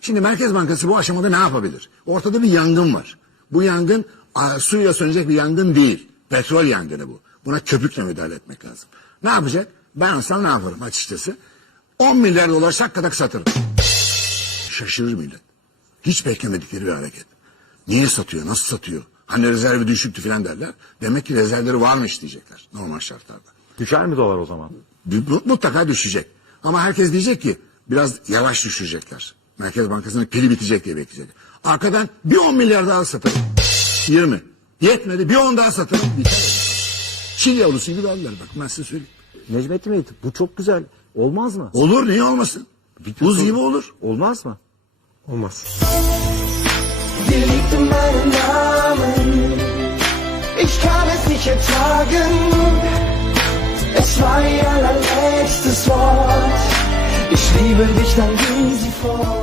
Şimdi Merkez Bankası bu aşamada ne yapabilir? Ortada bir yangın var. Bu yangın suyla sönecek bir yangın değil. Petrol yangını bu. Buna köpükle müdahale etmek lazım. Ne yapacak? Ben olsam ne yaparım açıkçası? 10 milyar dolar şakkadak satırım. Şaşırır millet. Hiç beklemedikleri bir hareket. Niye satıyor? Nasıl satıyor? Hani rezervi düşüktü falan derler. Demek ki rezervleri varmış diyecekler normal şartlarda. Düşer mi dolar o zaman? Mutlaka düşecek. Ama herkes diyecek ki biraz yavaş düşecekler. Merkez Bankası'nın pili bitecek diye bekleyecek. Arkadan bir 10 milyar daha satarım. 20. Yetmedi bir 10 daha satarım. Biter. Çil yavrusu gibi alırlar bak ben size söyleyeyim. Necmettin Bey bu çok güzel. Olmaz mı? Olur niye olmasın? Buz gibi olur. Olmaz mı? Olmaz. Namen. Ich kann es nicht ertragen. Es war ihr allerletztes Wort. Ich liebe dich, dann ging sie fort.